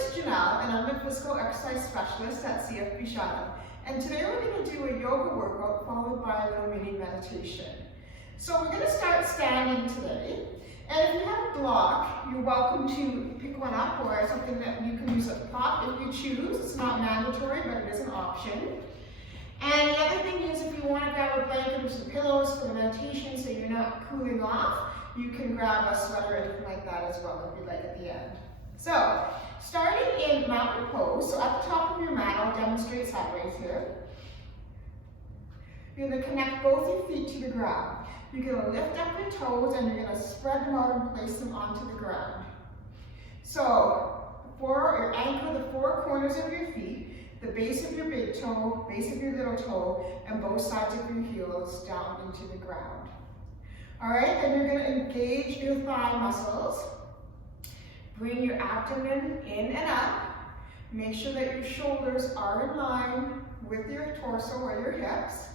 is Janelle, and I'm a physical exercise specialist at CFB Shannon. And today we're going to do a yoga workout followed by a little mini meditation. So we're going to start standing today. And if you have a block, you're welcome to pick one up or something that you can use at the top if you choose. It's not mandatory, but it is an option. And the other thing is, if you want to grab a blanket or some pillows for the meditation so you're not cooling off, you can grab a sweater or anything like that as well if you'd like at the end. So, starting in mountain pose, so at the top of your mat, I'll demonstrate sideways here. You're going to connect both your feet to the ground. You're going to lift up your toes and you're going to spread them out and place them onto the ground. So, for your ankle, the four corners of your feet, the base of your big toe, base of your little toe, and both sides of your heels down into the ground. Alright, then you're going to engage your thigh muscles. Bring your abdomen in and up. Make sure that your shoulders are in line with your torso or your hips.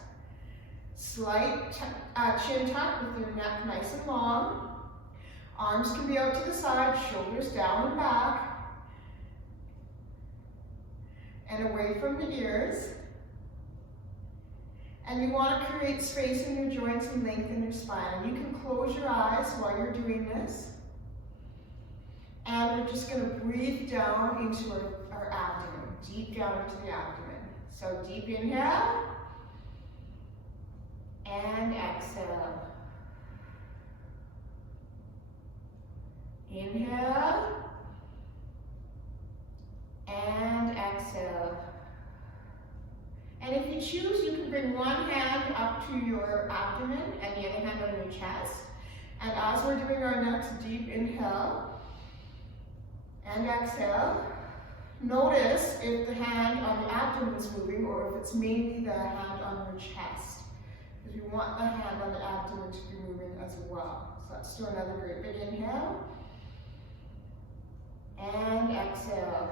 Slight chin tuck with your neck nice and long. Arms can be out to the side, shoulders down and back. And away from the ears. And you want to create space in your joints and lengthen your spine. And you can close your eyes while you're doing this. And we're just going to breathe down into our abdomen, deep down into the abdomen. So deep inhale and exhale. Inhale and exhale. And if you choose, you can bring one hand up to your abdomen and the other hand on your chest. And as we're doing our next deep inhale and exhale, notice if the hand on the abdomen is moving or if it's mainly the hand on your chest. Because we want the hand on the abdomen to be moving as well. So let's do another great big inhale and exhale.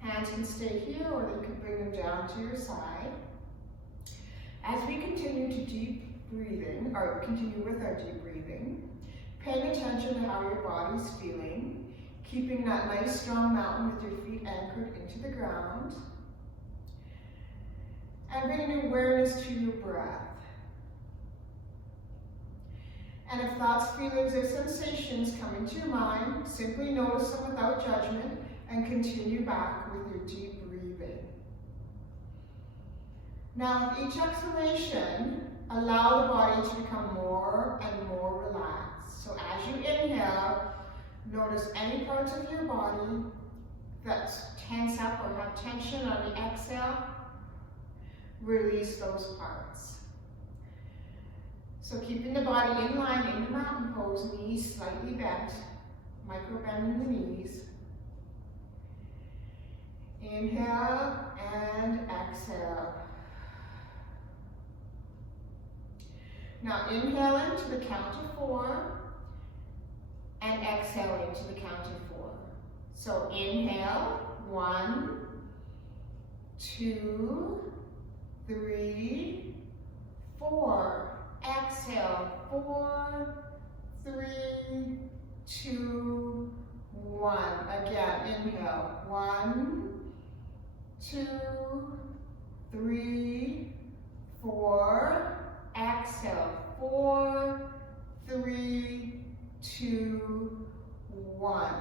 Hands can stay here or you can bring them down to your side. As we continue to deep breathing, or continue with our deep breathing, paying attention to how your body's feeling, keeping that nice strong mountain with your feet anchored into the ground, and bringing awareness to your breath. And if thoughts, feelings, or sensations come into your mind, simply notice them without judgment and continue back with your deep breathing. Now, with each exhalation, allow the body to become more and more relaxed. So as you inhale, notice any parts of your body that tense up or have tension on the exhale, release those parts. So keeping the body in line in the mountain pose, knees slightly bent, micro bend in the knees. Inhale and exhale. Now inhaling to the count of 4 and exhaling to the count of 4. So inhale, 1, 2, 3, 4. Exhale, 4, 3, 2, 1. Again, inhale, 1, 2, 3, 4. Exhale, 4, 3, 2, 1.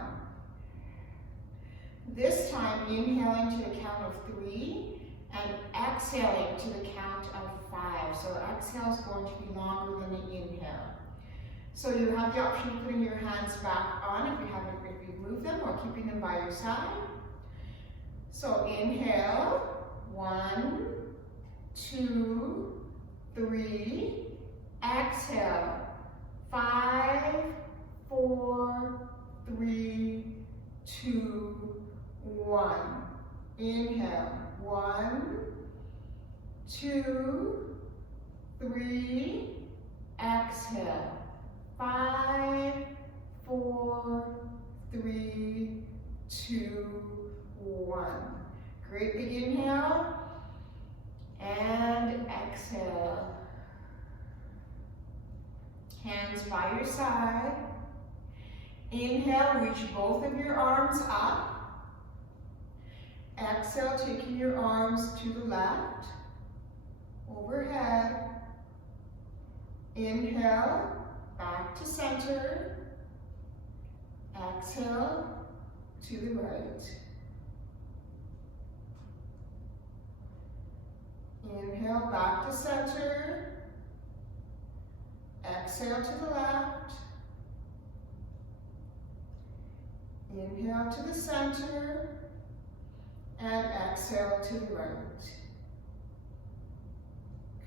This time, inhaling to the count of 3 and exhaling to the count of 5. So exhale is going to be longer than the inhale. So you have the option of putting your hands back on if you've moved them, or keeping them by your side. So inhale, 1, 2, 3, exhale, 5, 4, 3, 2, 1. Inhale, 1, 2, 3, exhale, 5, 4, 3, 2, 1. Great big inhale and exhale. Hands by your side. Inhale, reach both of your arms up. Exhale, taking your arms to the left, overhead. Inhale, back to center. Exhale, to the right. Inhale, back to center. Exhale to the left. Inhale to the center. And exhale to the right.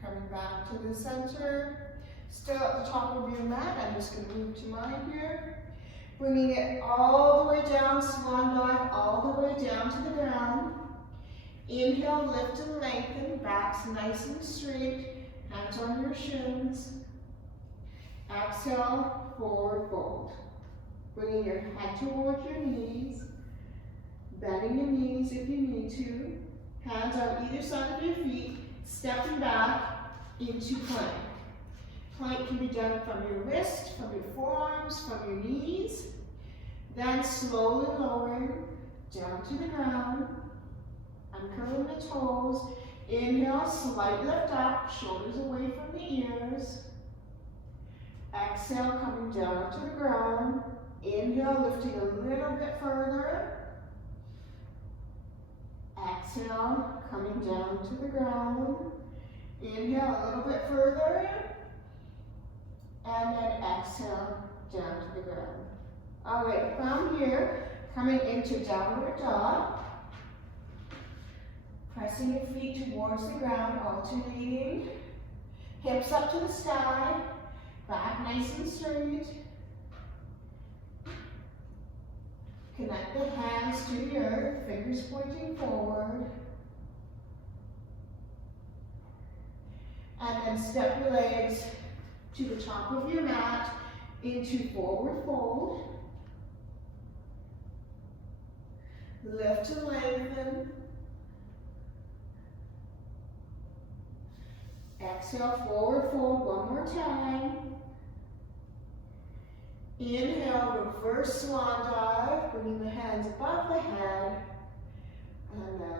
Coming back to the center. Still at the top of your mat. I'm just going to move to mine here. Bringing it all the way down, swan dive, all the way down to the ground. Inhale, lift and lengthen, backs nice and straight, hands on your shins. Exhale, forward fold. Bringing your head towards your knees, bending your knees if you need to. Hands on either side of your feet, stepping back into plank. Plank can be done from your wrist, from your forearms, from your knees. Then slowly lowering down to the ground. Uncurling the toes. Inhale, slight lift up, shoulders away from the ears. Exhale, coming down to the ground. Inhale, lifting a little bit further. Exhale, coming down to the ground. Inhale, a little bit further. And then exhale, down to the ground. All right, from here, coming into downward dog. Pressing your feet towards the ground, alternating. Hips up to the sky, back nice and straight. Connect the hands to the earth, fingers pointing forward. And then step your legs to the top of your mat into forward fold. Lift and lengthen. Exhale, forward fold one more time. Inhale, reverse swan dive, bringing the hands above the head, and then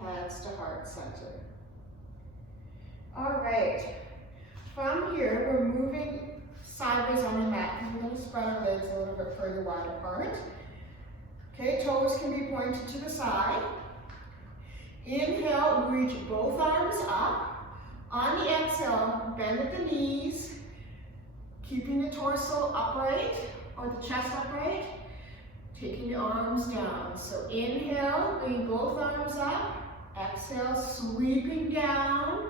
hands to heart center. All right, from here, we're moving sideways on the mat. We're going to spread our legs a little bit further wide apart. Okay, toes can be pointed to the side. Inhale, reach both arms up. On the exhale, bend at the knees, keeping the torso upright or the chest upright, taking the arms down. So inhale, bring both arms up. Exhale, sweeping down.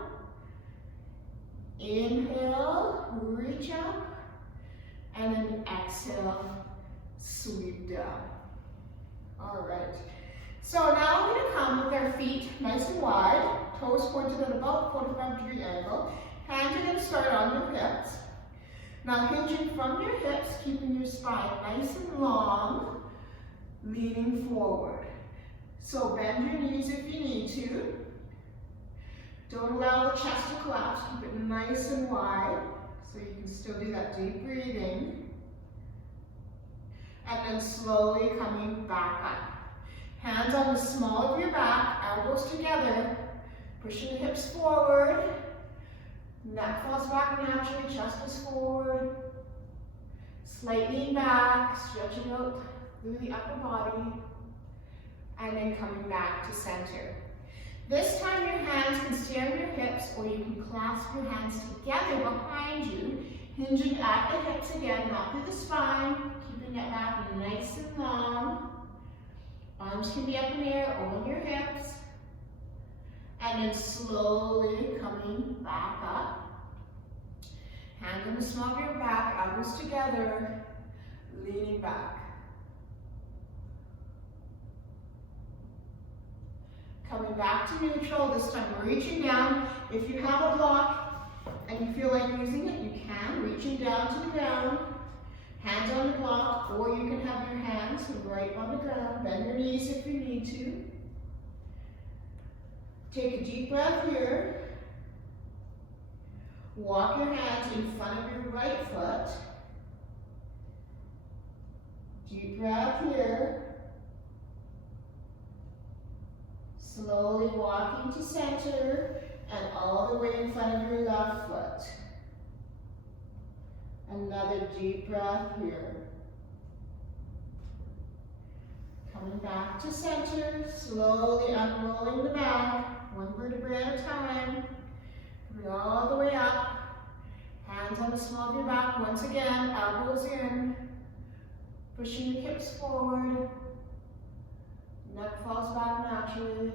Inhale, reach up. And then exhale, sweep down. All right. So now we're going to come with our feet nice and wide, toes pointed at about 45-degree angle. Hands are going to start on your hips. Now hinging from your hips, keeping your spine nice and long, leaning forward. So bend your knees if you need to. Don't allow the chest to collapse, keep it nice and wide so you can still do that deep breathing. And then slowly coming back up. Hands on the small of your back, elbows together, pushing the hips forward. Neck falls back naturally, chest is forward. Slight lean back, stretching out through the upper body. And then coming back to center. This time your hands can stay on your hips, or you can clasp your hands together behind you, hinging at the hips again, not through the spine, keeping that back nice and long. Arms can be up in the air on your hips. And then slowly coming back up. Hand on the small of your back, elbows together, leaning back. Coming back to neutral, this time we're reaching down. If you have a block and you feel like using it, you can. Reaching down to the ground. Hands on the block, or you can have your hands right on the ground. Bend your knees if you need to. Take a deep breath here. Walk your hands in front of your right foot. breath here. Slowly walking to center and all the way in front of your left foot. Another deep breath here. Coming back to center, slowly unrolling the back, one vertebrae at a time. Coming all the way up. Hands on the small of your back once again, elbows in. Pushing your hips forward. Neck falls back naturally.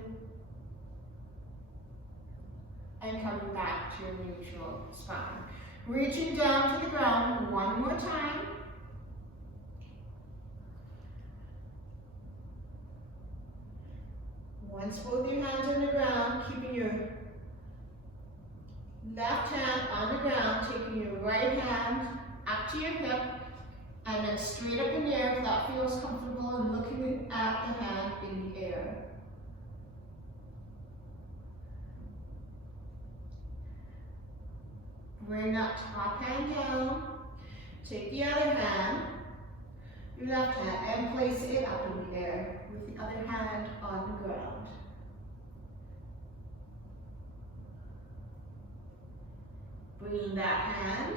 And coming back to your neutral spine. Reaching down to the ground one more time. Once both your hands on the ground, keeping your left hand on the ground, taking your right hand up to your hip, and then straight up in the air if that feels comfortable, and looking at the hand in the air. Bring that top hand down. Take the other hand, your left hand, and place it up in the air with the other hand on the ground. Bringing that hand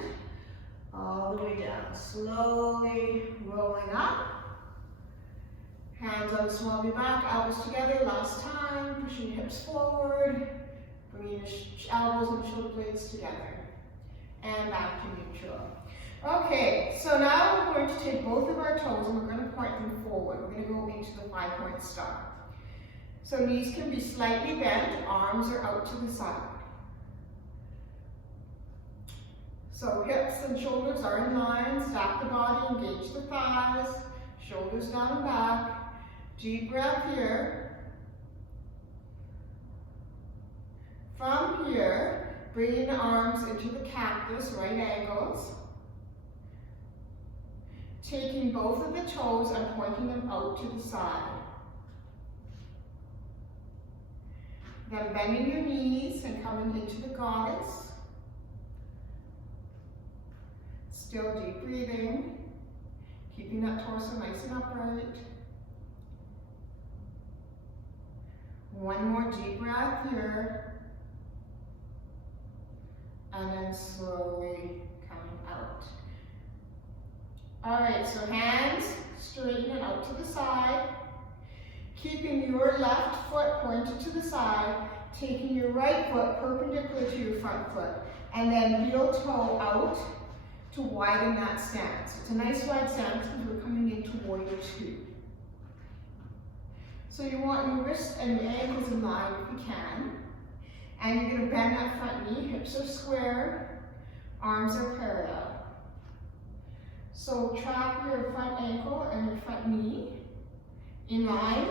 all the way down, slowly rolling up. Hands on the small of your back, elbows together, last time, pushing your hips forward, bringing your elbows and shoulder blades together. And back to neutral. Okay, so now we're going to take both of our toes and we're going to point them forward. We're going to go into the 5-point star. So knees can be slightly bent, arms are out to the side. So hips and shoulders are in line, stack the body, engage the thighs, shoulders down and back. Deep breath here. From here, bringing the arms into the cactus, right angles. Taking both of the toes and pointing them out to the side. Then bending your knees and coming into the goddess. Still deep breathing, keeping that torso nice and upright. One more deep breath here. And then slowly coming out. All right, so hands straighten and out to the side. Keeping your left foot pointed to the side, taking your right foot perpendicular to your front foot, and then heel toe out to widen that stance. It's a nice wide stance because we're coming into warrior 2. So you want your wrists and your ankles in line if you can. And you're going to bend that front knee, hips are square, arms are parallel. So trap your front ankle and your front knee in line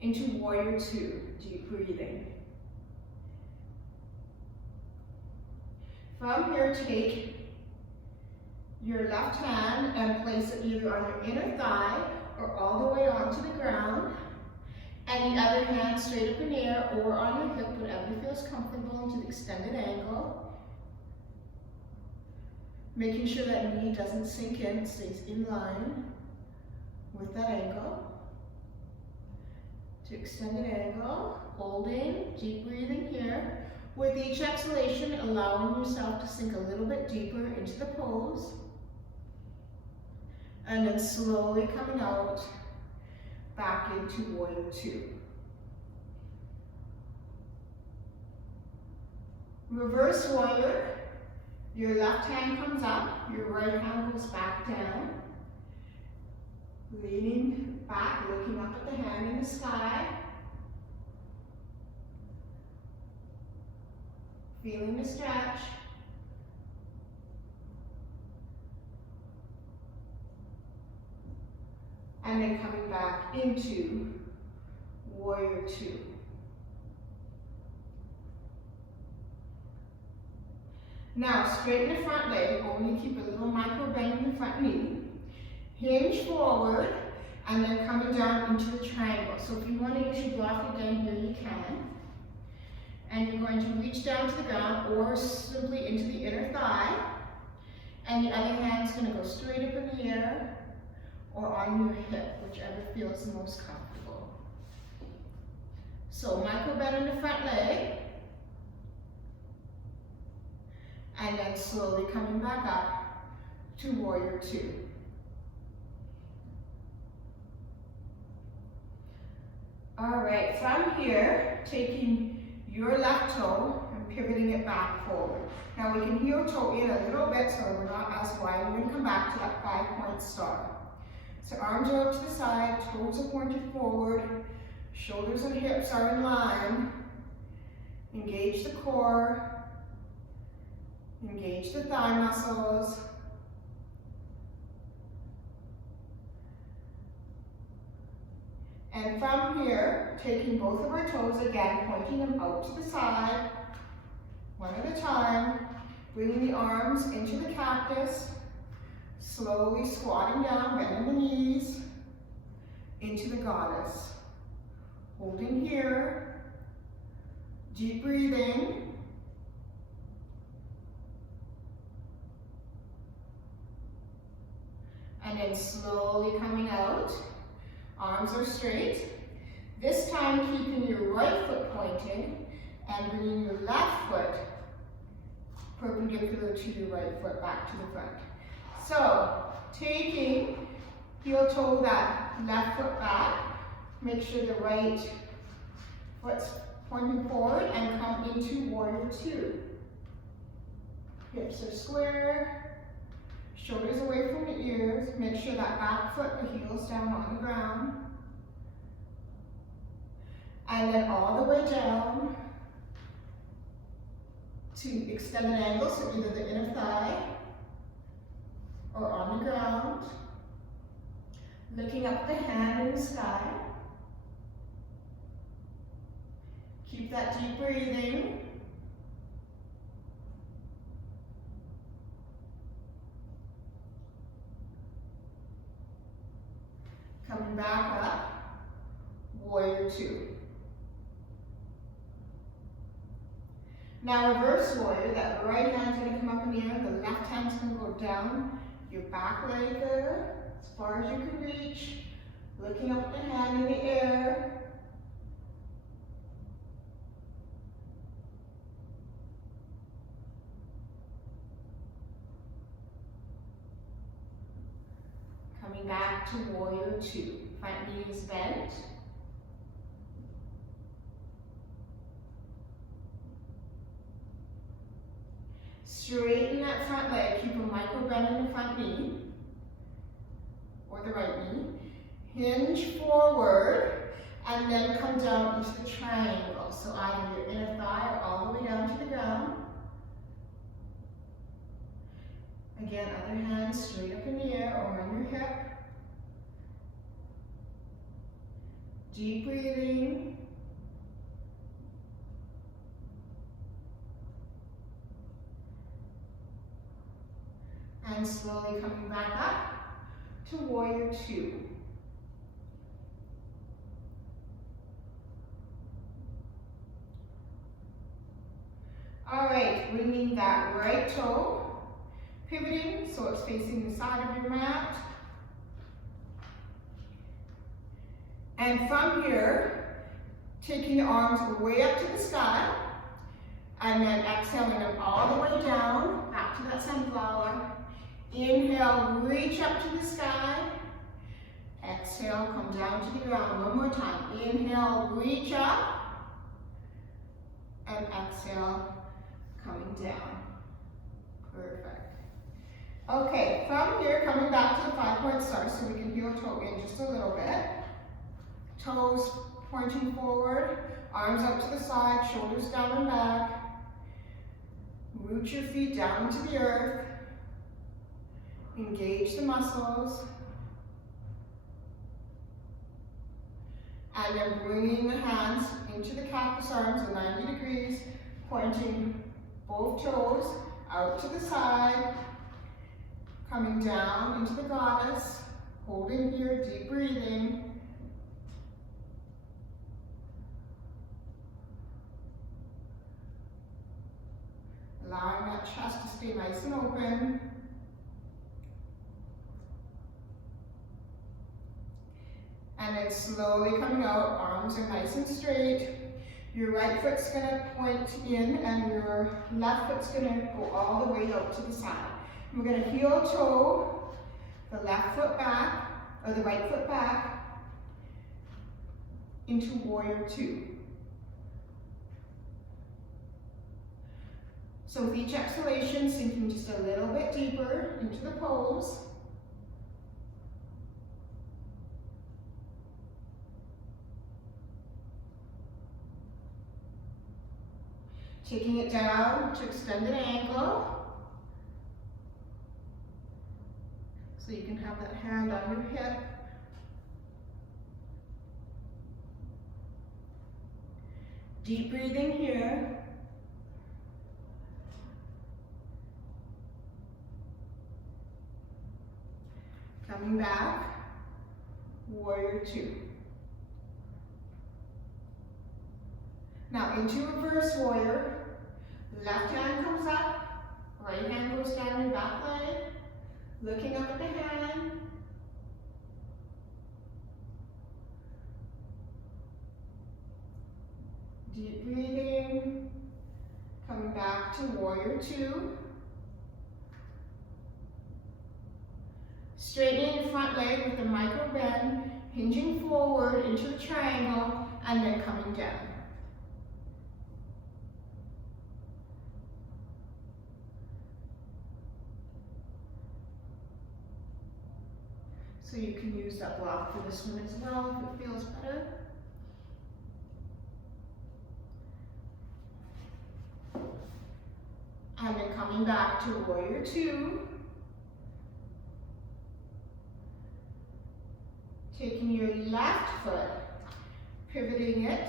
into warrior 2, deep breathing. From here, take your left hand and place it either on your inner thigh or all the way onto the ground, and the other hand straight up in the air or on your hip, whatever feels comfortable, into the extended angle. Making sure that knee doesn't sink in, it stays in line with that angle. To extended angle, holding, deep breathing here. With each exhalation, allowing yourself to sink a little bit deeper into the pose. And then slowly coming out, back into warrior 2. Reverse warrior. Your left hand comes up, your right hand goes back down. Leaning back, looking up at the hand in the sky. Feeling the stretch. And then coming back into warrior 2. Now straighten the front leg, only keep a little micro bend in the front knee. Hinge forward, and then coming down into the triangle. So if you want to use your block again here, you can. And you're going to reach down to the ground or simply into the inner thigh. And the other hand hand's going to go straight up in the air or on your hip, whichever feels the most comfortable. So micro bend in the front leg, and then slowly coming back up to warrior two. All right, from here, taking your left toe and pivoting it back forward. Now we can heel toe in a little bit so we're not as wide. We're going to come back to that 5-point star. So arms are out to the side, toes are pointed forward, shoulders and hips are in line. Engage the core, engage the thigh muscles. And from here, taking both of our toes again, pointing them out to the side, one at a time, bringing the arms into the cactus, slowly squatting down, bending the knees, into the goddess. Holding here, deep breathing. And then slowly coming out. Arms are straight. This time keeping your right foot pointed and bringing your left foot perpendicular to your right foot back to the front. So, taking heel toe that left foot back, make sure the right foot's pointing forward and come into warrior two. Hips are square. Shoulders away from the ears. Make sure that back foot, the heel's down on the ground. And then all the way down to extend an angle, so either the inner thigh or on the ground. Looking up the hand in the sky. Keep that deep breathing. Coming back up, warrior two. Now reverse warrior, that right hand's going to come up in the air, the left hand's going to go down, your back leg there, as far as you can reach, looking up the hand in the air. Coming back to warrior two. Front knee is bent. Straighten that front leg. Keep a micro bend in the front knee or the right knee. Hinge forward and then come down into the triangle. So either your inner thigh or all the way down to the ground. Again, other hand straight up in the air or on your hip. Deep breathing. And slowly coming back up to warrior two. All right, bringing that right toe, pivoting so it's facing the side of your mat. And from here, taking the arms way up to the sky, and then exhaling them all the way down, back to that sunflower. Inhale, reach up to the sky. Exhale, come down to the ground. One more time. Inhale, reach up. And exhale, coming down. Perfect. Okay, from here, coming back to the 5-point star, so we can heel toe in just a little bit. Toes pointing forward, arms out to the side, shoulders down and back. Root your feet down into the earth. Engage the muscles. And then bringing the hands into the cactus arms at 90 degrees, pointing both toes out to the side, coming down into the goddess, holding here, deep breathing. Allowing that chest to stay nice and open. And then slowly coming out, arms are nice and straight. Your right foot's gonna point in and your left foot's gonna go all the way out to the side. We're gonna heel toe the left foot back, or the right foot back, into warrior two. So with each exhalation, sinking just a little bit deeper into the pose. Taking it down to extended angle. So you can have that hand on your hip. Deep breathing here. Coming back, warrior two. Now into reverse warrior, left hand comes up, right hand goes down your back leg, looking up at the hand. Deep breathing, coming back to warrior two. Straightening your front leg with a micro bend, hinging forward into the triangle, and then coming down. So you can use that block for this one as well if it feels better. And then coming back to warrior two. Taking your left foot, pivoting it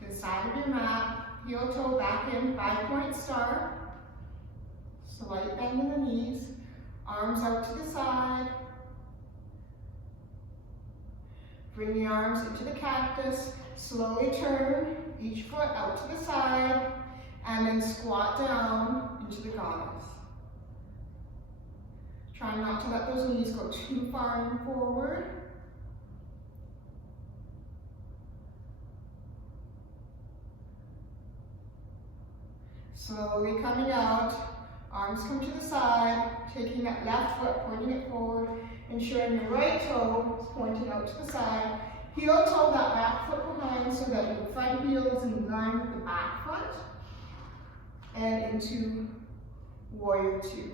to the side of your mat, heel toe back in, 5-point star. Slight bend in the knees, arms out to the side. Bring the arms into the cactus, slowly turn each foot out to the side, and then squat down into the goddess. Try not to let those knees go too far and forward. Slowly coming out, arms come to the side, taking that left foot, pointing it forward, ensuring your right toe is pointing out to the side. Heel toe that back foot behind so that your front heel is in line with the back foot. And into warrior two.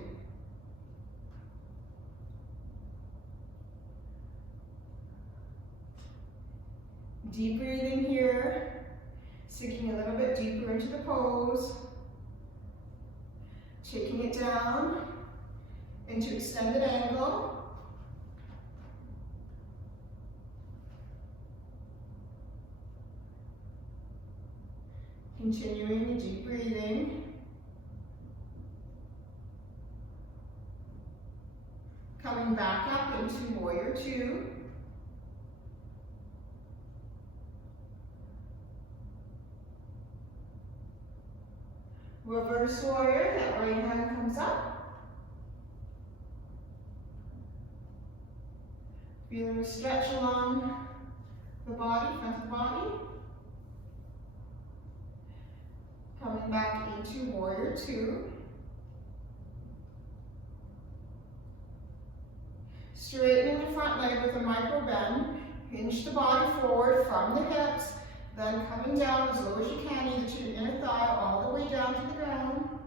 Deep breathing here, sinking a little bit deeper into the pose. Taking it down into extended angle. Continuing the deep breathing. Coming back up into warrior two. Reverse warrior, that right hand comes up. Feeling the stretch along the body, front of the body. Coming back into warrior two. Straightening the front leg with a micro bend. Hinge the body forward from the hips. Then coming down as low as you can, either to your inner thigh, all the way down to the ground,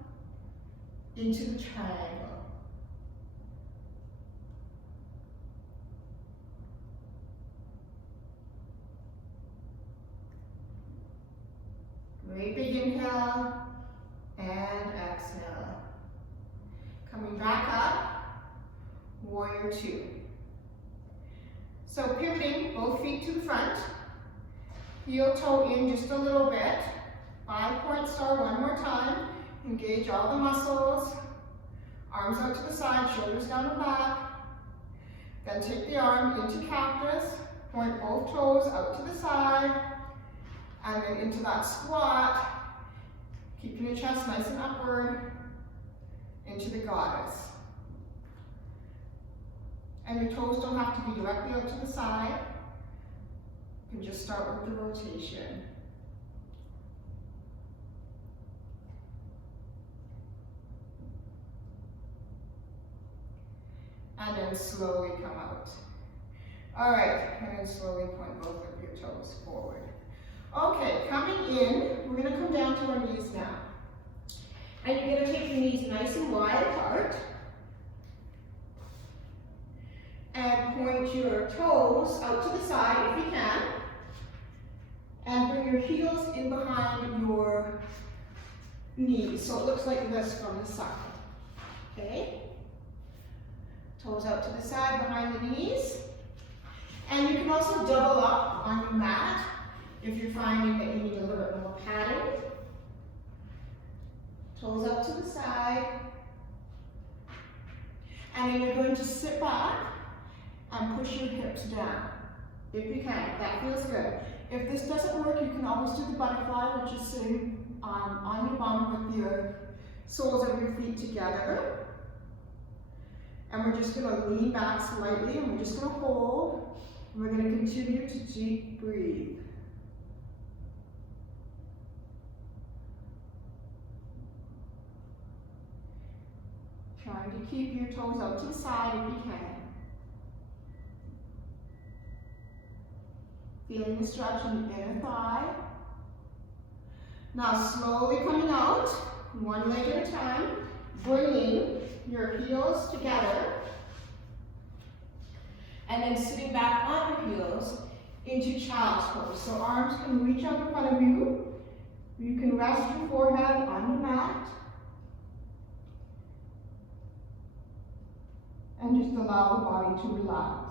into the triangle. Great big inhale, and exhale. Coming back up, warrior two. So pivoting, both feet to the front. Heel toe in just a little bit. 5-point star one more time. Engage all the muscles. Arms out to the side, shoulders down and back. Then take the arm into cactus. Point both toes out to the side. And then into that squat. Keeping your chest nice and upward. Into the goddess. And your toes don't have to be directly out to the side. You can just start with the rotation. And then slowly come out. All right, and then slowly point both of your toes forward. Okay, coming in, we're gonna come down to our knees now. And you're gonna take your knees nice and wide apart. And point your toes out to the side if you can. And bring your heels in behind your knees. So it looks like this from the side. Okay? Toes out to the side behind the knees. And you can also double up on your mat if you're finding that you need a little bit more padding. Toes out to the side. And then you're going to sit back and push your hips down, if you can, if that feels good. If this doesn't work, you can always do the butterfly, which is sitting on your bum with your soles of your feet together. And we're just gonna lean back slightly, and we're just gonna hold. And we're gonna continue to deep breathe. Trying to keep your toes out to the side if you can. Feeling the stretch in the inner thigh. Now slowly coming out, one leg at a time, bringing your heels together, and then sitting back on your heels into child's pose. So arms can reach out in front of you. You can rest your forehead on the mat. And just allow the body to relax.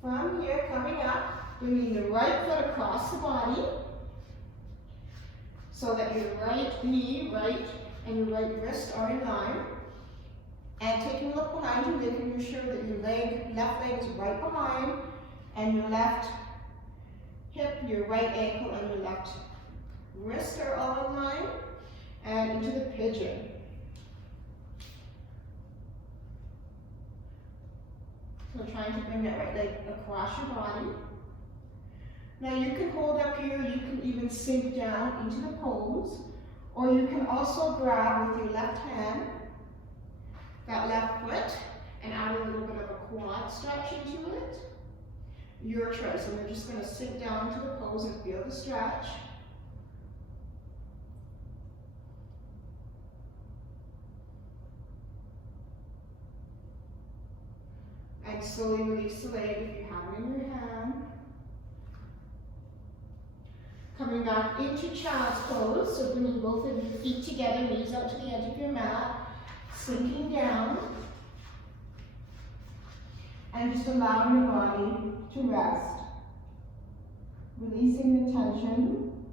From here, coming up, bringing the right foot across the body so that your right knee, and your right wrist are in line. And taking a look behind you, making sure that your left leg is right behind, and your left hip, your right ankle, and your left wrist are all in line. And into the pigeon. So trying to bring that right leg across your body. Now you can hold up here, you can even sink down into the pose, or you can also grab with your left hand that left foot and add a little bit of a quad stretch into it. Your choice. And we're just going to sink down into the pose and feel the stretch. And slowly release the leg if you have it in your hand. Coming back into child's pose, so bringing both of your feet together, knees out to the edge of your mat, sinking down. And just allowing your body to rest. Releasing the tension.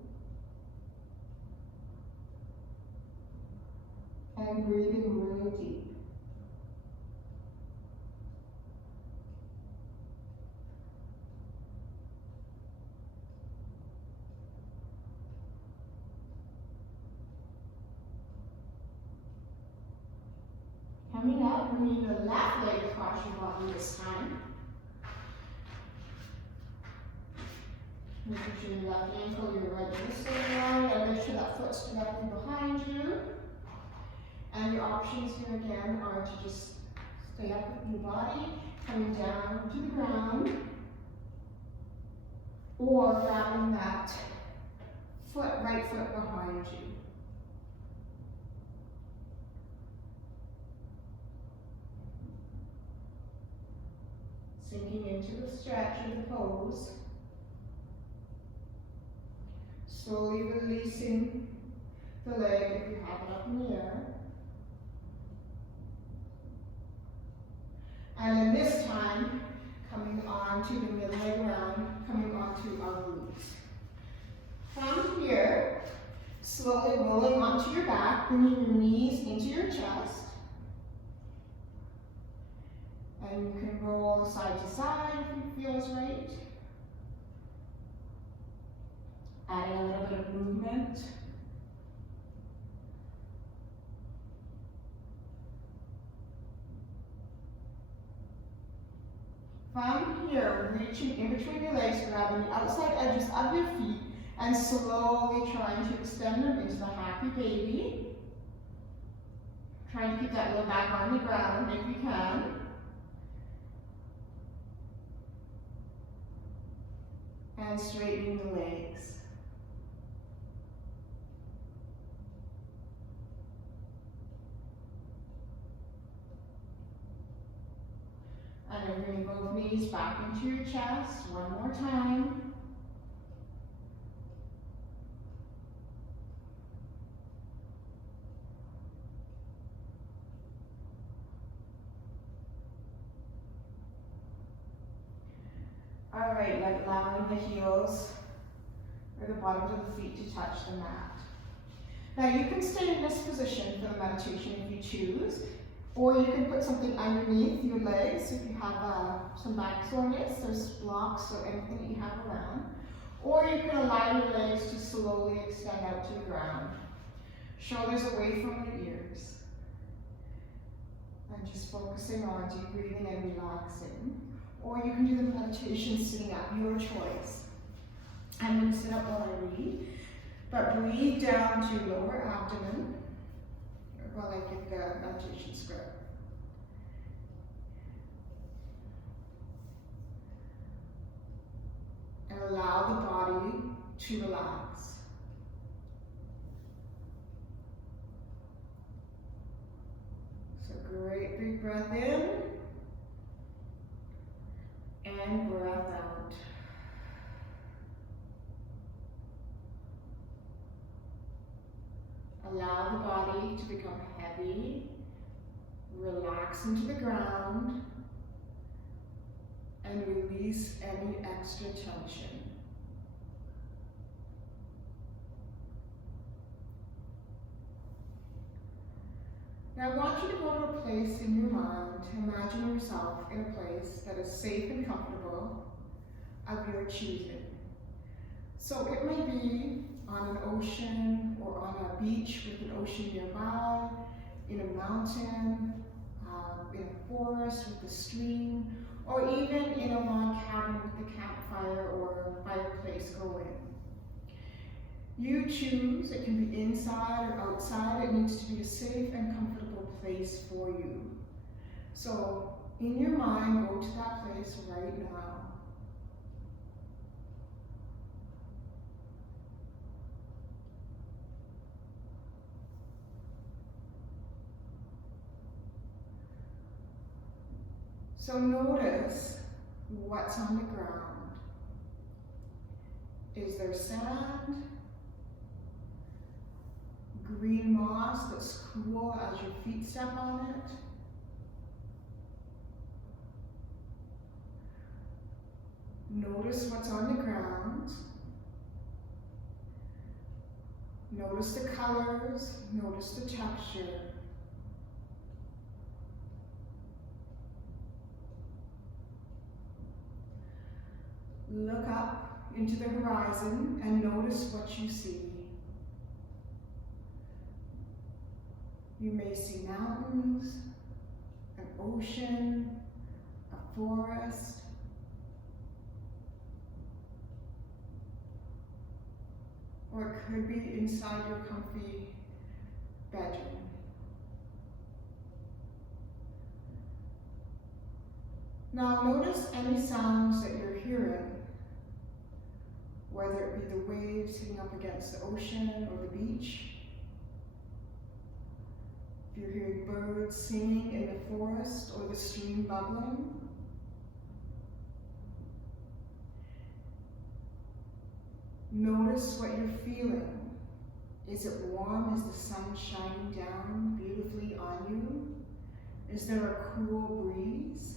And breathing really deep. Coming up, bringing your left leg across your body this time. Making sure your left ankle, your right wrist is in line, and make sure that foot's directly behind you. And your options here again are to just stay up with your body, coming down to the ground, or grabbing that foot, right foot behind you. Sinking into the stretch of the pose. Slowly releasing the leg if you have it up in the air. And then this time, coming on to the mid-leg round, coming onto our glutes. From here, slowly rolling onto onto your back, bringing your knees into your chest. And you can roll side to side if it feels right. Adding a little bit of movement. From here, reaching in between your legs, grabbing the outside edges of your feet, and slowly trying to extend them into the happy baby. Trying to keep that low back on the ground if you can. And straightening the legs. And then bring both knees back into your chest one more time. All right, like allowing the heels or the bottoms of the feet to touch the mat. Now you can stay in this position for the meditation if you choose, or you can put something underneath your legs if you have some back soreness, there's blocks or anything that you have around. Or you can allow your legs to slowly extend out to the ground. Shoulders away from your ears. And just focusing on deep breathing and relaxing. Or you can do the meditation sitting up, your choice. I'm going to sit up while I read, but breathe down to your lower abdomen while I give the meditation script. And allow the body to relax. So great big breath in. And breath out. Allow the body to become heavy. Relax into the ground. And release any extra tension. Now I want you to go to a place in your mind, imagine yourself in a place that is safe and comfortable of your choosing. So it may be on an ocean or on a beach with an ocean nearby, in a mountain, in a forest with a stream, or even in a log cabin with a campfire or fireplace going. You choose, it can be inside or outside, it needs to be a safe and comfortable place for you. So, in your mind, go to that place right now. So notice what's on the ground. Is there sand? Green moss that's cool as your feet step on it? Notice what's on the ground. Notice the colors, notice the texture. Look up into the horizon and notice what you see. You may see mountains, an ocean, a forest, or it could be inside your comfy bedroom. Now notice any sounds that you're hearing, whether it be the waves hitting up against the ocean or the beach. If you're hearing birds singing in the forest or the stream bubbling. Notice what you're feeling. Is it warm? Is the sun shining down beautifully on you? Is there a cool breeze?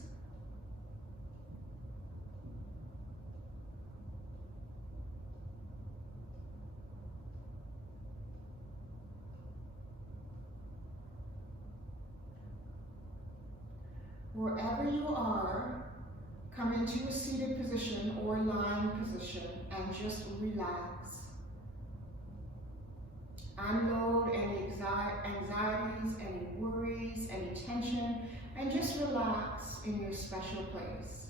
wherever you are, come into a seated position or lying position and just relax. Unload any anxieties, any worries, any tension, and just relax in your special place.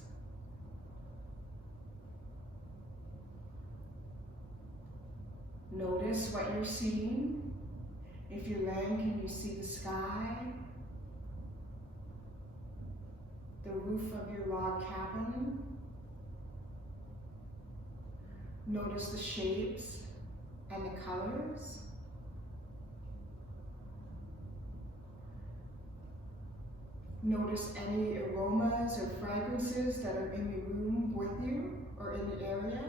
Notice what you're seeing. If you're laying, can you see the sky? The roof of your log cabin? Notice the shapes and the colors. Notice any aromas or fragrances that are in the room with you or in the area.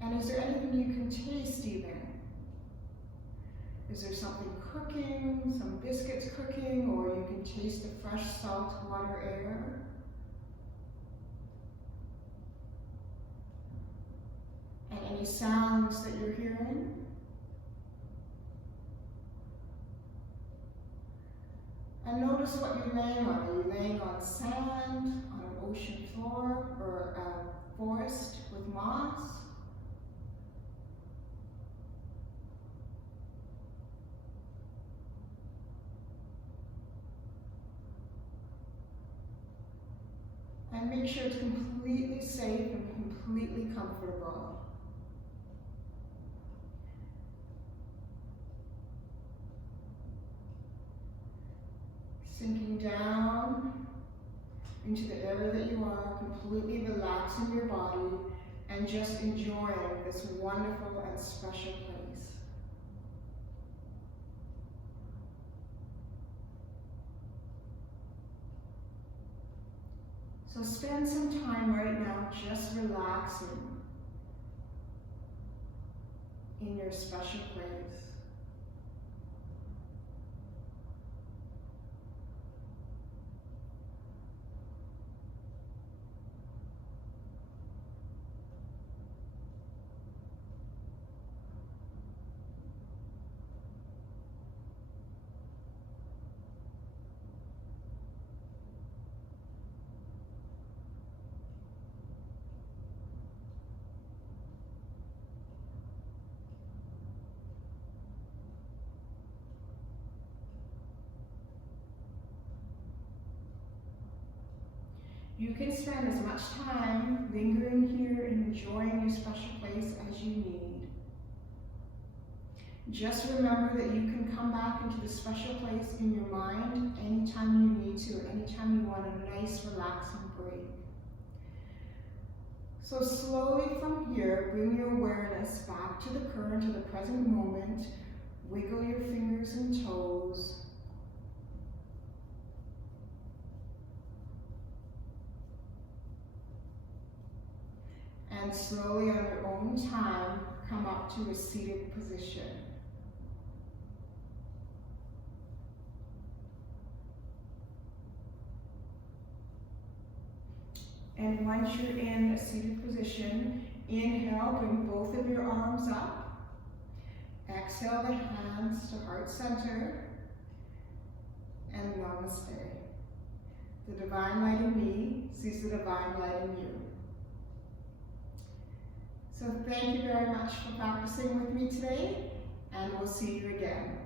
And is there anything you can taste even? Is there something cooking, some biscuits cooking, or you can taste the fresh salt water air? And any sounds that you're hearing? And notice what you're laying on. Are you laying on sand, on an ocean floor, or a forest with moss? And make sure it's completely safe and completely comfortable. Sinking down into the area that you are, completely relaxing your body and just enjoying this wonderful and special place. So spend some time right now just relaxing in your special place. You can spend as much time lingering here and enjoying your special place as you need. Just remember that you can come back into the special place in your mind anytime you need to, or anytime you want a nice relaxing break. So slowly from here, bring your awareness back to the current, to the present moment. Wiggle your fingers and toes. And slowly on your own time, come up to a seated position. And once you're in a seated position, inhale, bring both of your arms up. Exhale the hands to heart center. And namaste. The divine light in me sees the divine light in you. So thank you very much for practicing with me today, and we'll see you again.